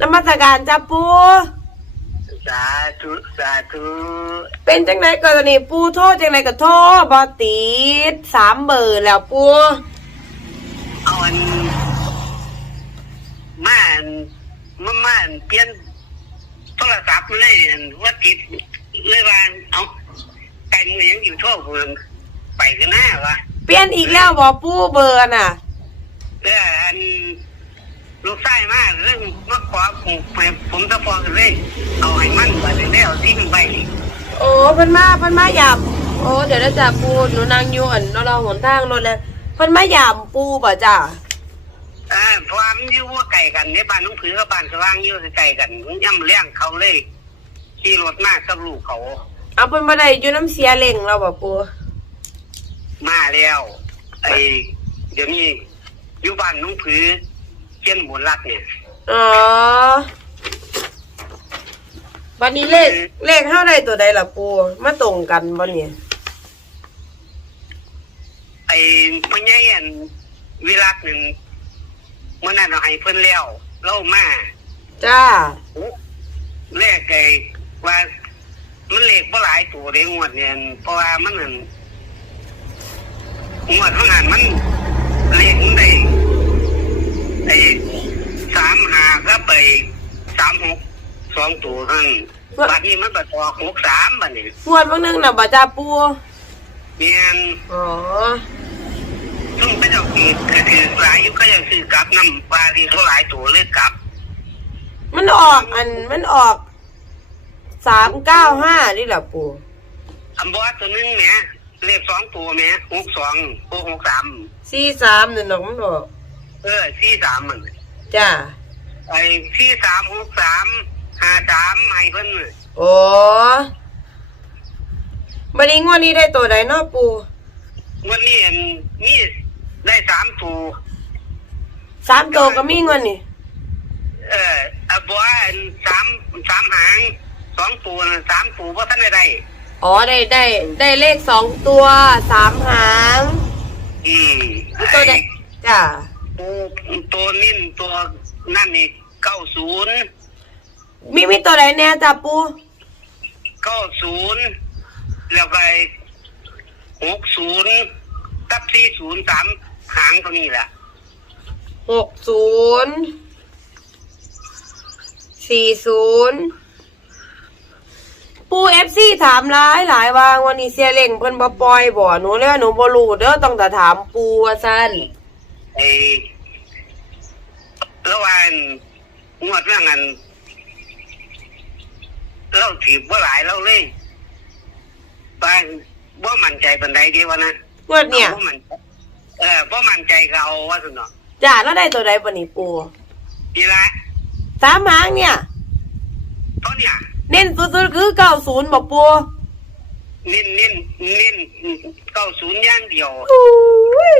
นมัสการจ้าปูสาธุสาธุเป็นจังไดก็ตอนนี้ปูโทษจังไดก็โทษบอติดสามเบอร์แล้วปูเอาอันมาอันมามาอันเปลี่ยนโทรศัพท์เลยอันว่าติดเลยว่าเอาไก่มือยังอยู่ทั่วเมืองไปกันหน้าวะเปลี่ยนอีกแล้วบอปูเบอร์น่ะเอออัน ลูกไส้มาเรื่องมาขอผมผมจะพอกันเลย เอาให้มันไปเลยแล้วที่มันไปโอ้เพิ่นมาเพิ่นมาหยามโอ้เดี๋ยวนะจ้าปูหนูนั่งอยู่อันเราเราหนทางรถแล้วเพิ่นมาหยามปูบ่จ้าอ่าเพราะว่ามันอยู่ว่าไก่กันในบ้านน้องผือกับบ้านสว่างอยู่ไก่กันย่ำเลี้ยงเขาเลยขี่รถมากกับลูกเขา เอาเพิ่นมาได้อยู่น้ำเสียเล่งเราบ่ปูมาแล้วไอเดี๋ยวนี้อยู่บ้านน้องผือ เจียนหมุนรักเนี่ยอ๋อวันนี้เลขเลขเท่าใดตัวใดล่ะปูมาตรงกันบ่เนี่ยไอ้พ่อใหญ่อันวิรักหนึ่งเมื่อนั้นเราให้เพิ่นแล้วเล่ามาจ้าเลขไอ้ว่ามันเลขบ่หลายตัวเด้งวดเนี่ยเพราะว่ามันนั่นงวดเท่านั้นมันเลขมันได้ ไอ้สามหาก็ไปสามหกสองตัวเท่านั้นบัดนี้มันไปออกหกสามบัดนี้งวดบางนึงน่ะบ่จ้าปูเมียนอ๋อซึ่งพระเจ้าคือคือถือหลายอยุคก็ยังซื้อกลับน้ำปลาที่เขาหลายตัวเลยกลับมันออกอันมันออกสามเก้าห้านี่แหละปูอันบอสตัวหนึงเนี่ยเลขสองตัวเนี่ยหกสองหกหกสามสี่สามนี่น้องมันออก เออสี่สามมันจ้าไอ้สี่สามหกสามห้าสามไม่เพิ่นโอ้บันนี้งวดนี้ได้ตัวใดเนาะปูวันนี้อันนี่ได้สามตัวสามตัวก็มีเงินนี่ เอออันบอสอันสามสามหางสองตัวน่ะสามตัวเพราะท่านได้ได้อ๋อได้ได้ ได้เลขสองตัวสามหาง อืมมีตัวใดจ้า ตัวตัวนิ่มตัวนั่นนี่เก้าศูนย์มีมีตัวใดแน่จ้าปูเก้าศูนย์แล้วก็หกศูนย์กับสี่ศูนย์สามหางเท่านี้แหละหกศูนย์สี่ศูนย์ปูเอฟซีถามหลายหลายว่าวันนี้เสียเล่งเพิ่นบ่ปล่อยบ่หนูเลยว่าหนูบ่รู้เด้อต้องแต่ถามปูว่าซั่น ไอ้ระหว่างงวดเรื่องนั้นเราถีบว่าหลายเราเลยบ้านว่ามั่นใจปันใดดีวะนะงวดเนี่ย บ่มั่นเออว่ามั่นใจก็เอาว่าสนอจ้าแล้วได้ตัวใดบ่นี่ปูดีละสามหางเนี่ยเพราะเนี่ยเน้นสุดๆคือ90บ่ปูเน้นเน้นเน้นเก้าศูนย์ย่างเดียว อุ้ย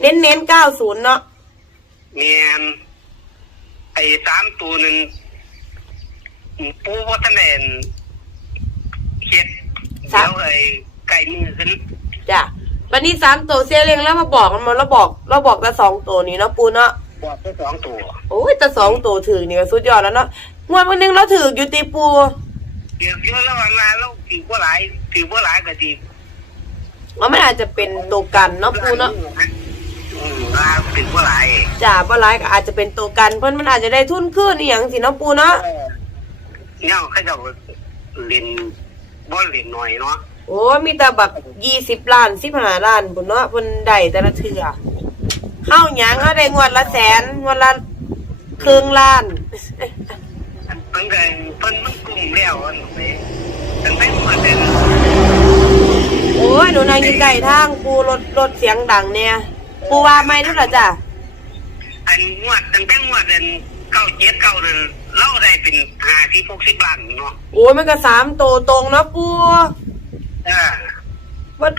เน้นเน้น90เนาะเมียนไอ้สามตัวหนึ่งปูว่าท่านเองเขียดเดี๋ยวไอ้ไก่มือขึ้นจ้ะวันนี้สามตัวเสียเล่งแล้วมาบอกมันมาแล้วบอก เราบอกแต่สองตัวนี้เนาะปูเนาะบอกไปสองตัวโอ้ยแต่สองตัวถือนี่ก็สุดยอดแล้วเนาะงวดวันหนึงเราถืออยู่ตีปูเดี๋ยวเดี๋ยวระหว่างงานเราถือว่าหลายถือว่าหลายก็ดีว่ามันอาจจะเป็นตัวกันเนาะปูเนาะ อืมลาถือว่าหลายจ้าบ่ร้ายก็อาจจะเป็นตัวกัน เพิ่นมันอาจจะได้ทุนขึ้นนี่หยังสิเนาะปูเนาะเนี่ยเขาจะเล่นบอลเล่นหน่อยเนาะโอ้มีแต่แบบยี่สิบล้านสิบห้าล้านพุ่นเนาะเพิ่นได้แต่ละเทื่อเข้าหยังเขาได้งวดละแสนงวดละครึ่งล้าน เพิ่นก็เพิ่นมันกลุ่มแล้วอันนี้ตั้งแต่เมื่อเดือนโอ้ยหนูนางอยู่ไกลทางปูรถรถเสียงดังเนี่ย ปูว่าไม่รู้เหรอจ้ะอันงวดตั้งแต่งวดเดือนเก้าเจ็ดเก้าเดือนเราได้เป็นห้าที่หกสิบล้านเนาะโอ้ยมันก็สามโตวตรงเนาะปูเออมัน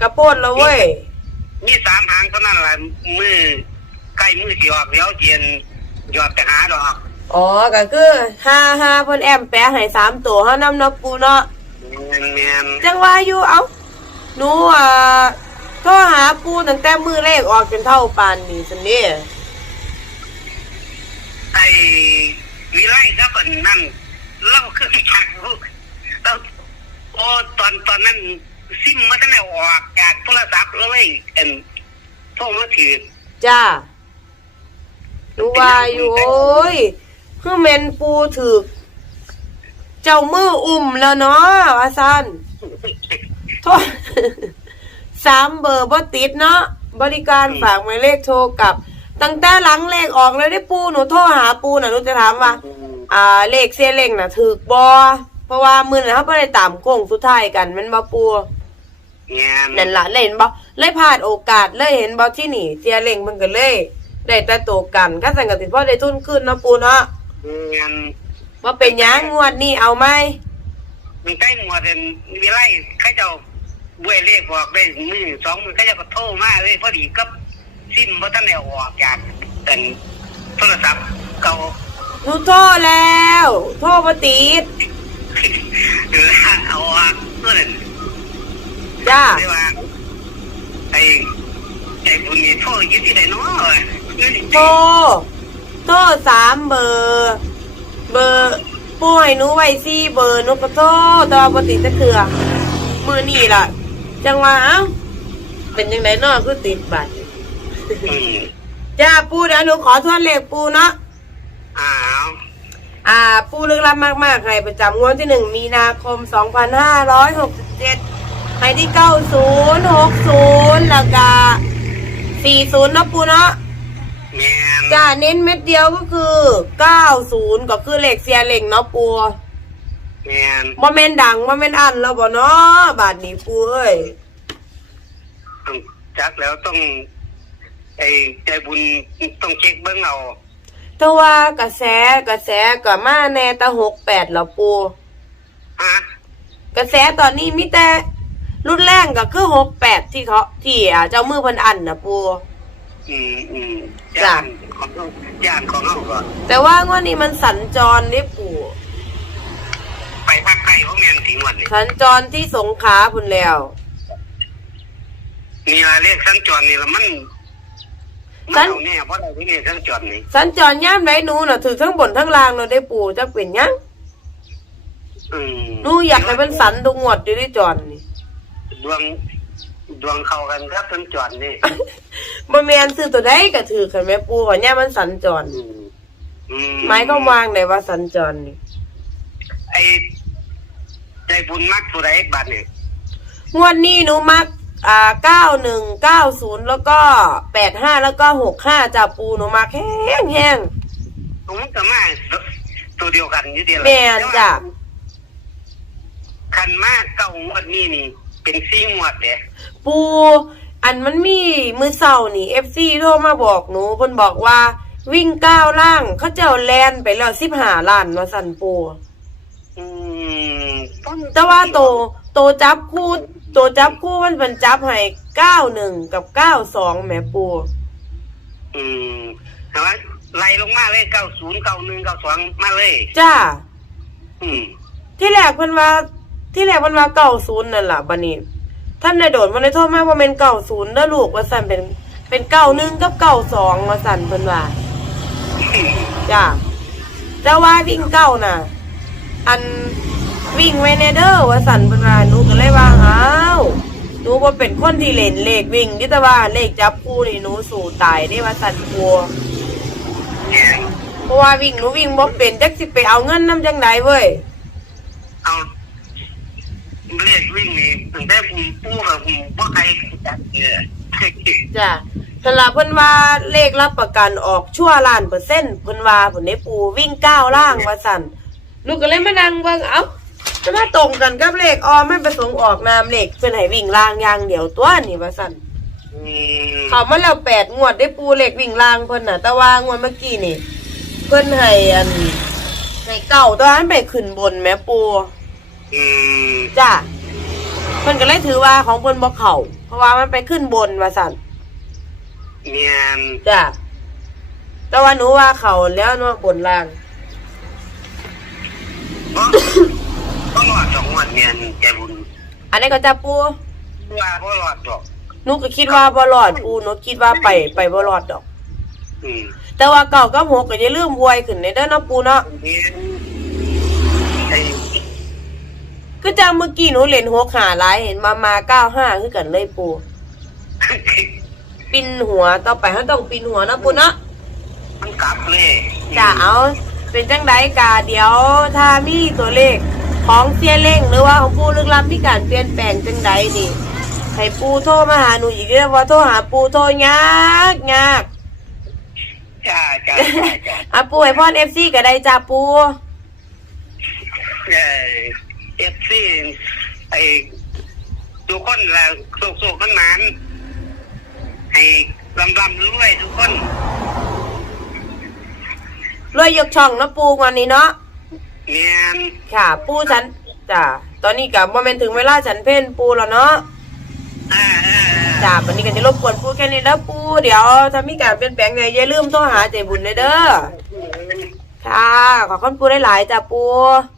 กระโปดแล้วเว้ยมีสามหางเท่านั้นแหละมือใกล้มือสิออกเดี๋ยวเจียนยอดไปหาดอกอ๋อก็คือห้าห้าเพิ่นแอมแปะให้สามตัวเฮานำเนาะปูเนาะแมนแมนจังว่าอยู่เอ้าหนูอ่าโทรหาปูตั้งแต่มือเลขออกจนเท่าปานนี้ซั่นนี่ไอไอ้วิไลครับอันนั่นเล่าขึ้นจากลูกแล้วโอ้ตอนตอนนั้นซิมมาตั้งแต่ออกจากโทรศัพท์แล้วเลยเอ็นโทรมาถือจ้าหนูว่าอยู่โอ้ยคือเมนปูถึกเจ้ามืออุ่มแล้วเนาะว่าซันโทษ สามเบอร์บ่ติดเนาะบริการฝากหมายเลขโทรกลับ ตั้งแต่หลังเลขออกเลยได้ปูหนูโทรหาปูน่ะหนูจะถามว่า อ่าเลขเสียเลขน่ะถึกบอเพราะว่ามือน่ะเขาไม่ได้ตามโค้งสุดท้ายกันแมันบ่ปูเนี่ยนั่นล่ะเลยเห็นบ่เลยพลาดโอกาสเลยเห็นบ่ที่นี่เสียเลขมันก็เลยได้แต่โตวกันก็สั่งกันติพ่อได้ทุนขึ้นเนาะปูเนาะเนี่ยว่าเป็นหยังงวดนี้เอาไหมมันใกล้หมดเอ็นวิไลเขาเจ้า บวยเลขบอกได้มือสองมือเขาเจ้าก็โทรมาเลยพอดีก็ซิมมาตั้งแต่ออกจากเป็นโทรศัพท์เก่าหนูโทษแล้ว โทษบ่ติดหรือเอาออกเพื่อนจ้าเรียกว่าไอ้ไอ้บุญนี่โทษยึดที่ไหนเนาะเงินโทรโทรสามเบอร์ เบอร์ป่วยหนูไว้สี่เบอร์หนูก็โทษแต่ว่าบ่ติดจะเถื่อมือนี่ล่ะ จังว่าเอ้าเป็นยังไงเนาะคือติดบัตรอืมจ้าปูเดี๋ยวหนูขอทวนเลขปูเนาะอ้าวอ่า ปูลึกลับมากๆใครประจำงวดที่หนึ่งมีนาคมสองพันห้าร้อยหกสิบเจ็ดใครที่เก้าศูนย์หกศูนย์แล้วก็สี่ศูนย์เนาะปูเนาะแม่นจ้าเน้นเม็ดเดียวก็คือเก้าศูนย์ก็คือเลขเสียเหล็งเนาะปู แม่นบ่แม่นดังบ่แม่นอันแล้วบ่เนาะบาทนี้ปูเอ้ยต้องจักแล้วต้องไอ้ใจบุญต้องเช็คเบิ้งเอาแต่ว่ากระแสกระแสก็มาแน่แตะหกแปดแล้วปูฮะกระแสตอนนี้มีแต่รุ่นแรงก็คือหกแปดที่เขาที่อ่าเจ้ามือเพันอันนะปู อืมอืมจ้ะ ย่านของเราย่านของเราก็แต่ว่างวดนี้มันสัญจรได้ปูไปภาคใต้เพราะแม่นถึง วันนี้สัญจรที่สงขลาพุ่นแล้วนี่ละเรียกสัญจรนี่ละมันมันเอาแน่เพราะอะไรที่เรียกสัญจรนี่สัญจรย่ามไรหนูน่ะถือทั้งบนทั้งล่างเราได้ปูจะเป็นหยังอืมหนูอยากให้มันสันทุกงวดอยู่ได้จรนี่ดวงดวงเข้ากันครับสัญจรนี่บ่แม่นซื้อตัวใดก็ถือกันแม่ปูว่าย่ามมันสัญจรอืมอืมหมายก็วางได้ว่าสัญจรนี่ไอ้ ใจบุญมักตัวใดบัดนี่งวดนี้หนูมักอ่าเก้าหนึ่งเก้าศูนย์แล้วก็แปดห้าแล้วก็หกห้าจับปูหนูมักแห้งแห้งตรงมันก็มาตัวเดียวกันอยู่เดียวแม่นจ้ะคันมากเก้างวดนี่นี่ เป็นซี่งวดเลยปู อันมันมีมือเศร้านี่เอฟซีโทรมาบอกหนูเพิ่นบอกว่าวิ่งก้าวล่างเขาเจ้าแลนไปแล้วสิบห้าล้านว่าสันปู อืมต้นแต่ว่าโตโตจับคู่โตจับคู่มันเป็นจับให้เก้าหนึ่งกับเก้าสองแหม่ปูอืมแต่ว่าไล่ลงมาเลยเก้าศูนย์เก้าหนึ่งเก้าสองมาเลย จ้า อืมที่แรกเพิ่นว่า ที่แรกเพิ่นว่าเก้าศูนย์นั่นล่ะบัดนี้ ท่านได้โดดมันได้โทษมาว่าเป็นเก้าศูนย์เด้อลูกว่าสั่นเป็นเป็นเก้าหนึ่งกับเก้าสองว่าสั่นเพิ่นว่า จ้าแต่ว่าวิ่งเก้าน่ะ อันวิ่งไว้ในเด้อว่าสั่นเพิ่นว่าหนูก็เลยว่าอ้าวหนูบ่เป็นคนที่เล่นเลขวิ่งนี่แต่ว่าเลขจับคู่นี่หนูสู่ตายได้ว่าสั่นกลัวเพราะว่าวิ่งหนูวิ่งบ่เป็นจักสิไปเอาเงินนำจังไดเว้ยเอาเรียกวิ่งนี่ตั้งแต่ผมปู้กับผมว่าใครจัดเนี่ยจ้ะสำหรับเพิ่นว่าเลขรับประกันออกชั่วล้านเปอร์เซ็นต์เพิ่นว่าผลในปูวิ่งก้าวล่างว่าสั่น ลูกก็เลยมานั่งเบิ่งเอ้าจะมาตรงกันกับเลขออไม่ประสงค์ออกนามเลขเพิ่นให้วิ่งล่างอย่างเดียวตัวนี่ว่าสั่นอืมเขามาแล้วแปดงวดได้ปูเลขวิ่งล่างเพิ่นน่ะ แต่ว่างวดเมื่อกี้นี่ เพิ่นให้อันให้เก่าตัวนั้นไปขึ้นบนแหม่ปูอืมจ้ะเพิ่นก็เลยถือว่าของเพิ่นบ่เข้าเพราะว่ามันไปขึ้นบนว่าสั่นเนียนจ้ะแต่ว่าหนูว่าเขาแล้วเนาะบนล่าง ก็ก็รอดสองงวันเนียนใจบุญอันนี้ก็จะปูว่าก็รอดดอกหนูก็คิดว่าบ่รอดปูหนูคิดว่าไปไปบ่รอดดอก อืมแต่ว่าเก่ากับหกก็อย่าลืมบวยขึ้นในเด้อเนาะปูเนาะเนี่ยไอ้ก็จังเมื่อกี้หนูเล่นหกหาหลายเห็นมามาเก้าห้าคือกันเลยปูปินหัวต่อไปเขาต้องปินหัวเนาะปูเนาะมันกลับเลยจะเอา เป็นจังไดกาเดี๋ยวถ้ามีตัวเลขของเสียเล่งหรือว่าของปูลึกลับมีการเปลี่ยนแปลงจังไดนี่ให้ปูโทรมาหาหนูอีกเด้อว่าโทรหาปูโทรยากยากจ้าจ้าจ้าจ้าอะปูให้พ่อนเอฟซีก็ได้จ้าปูเออฟซีไอ้ทุกคนละโศกโศกมันมันให้ลำลำรวยทุกคน รวยยกช่องเนาะปูวันนี้เนาะเนียนค่ะ ปูฉันจ้าตอนนี้กับโมเมนถึงเวลาฉันเพ่นปูแล้วเนาะอ่าอ่าอ่าจ้าวันนี้ก็จะรบกวนปูแค่นี้แล้วปูเดี๋ยวถ้ามีการเปลี่ยนแปลงไงอย่าลืมโทรหาใจบุญเลยเด้อค่ะขอบคุณปูได้หลายๆจ้าปูเ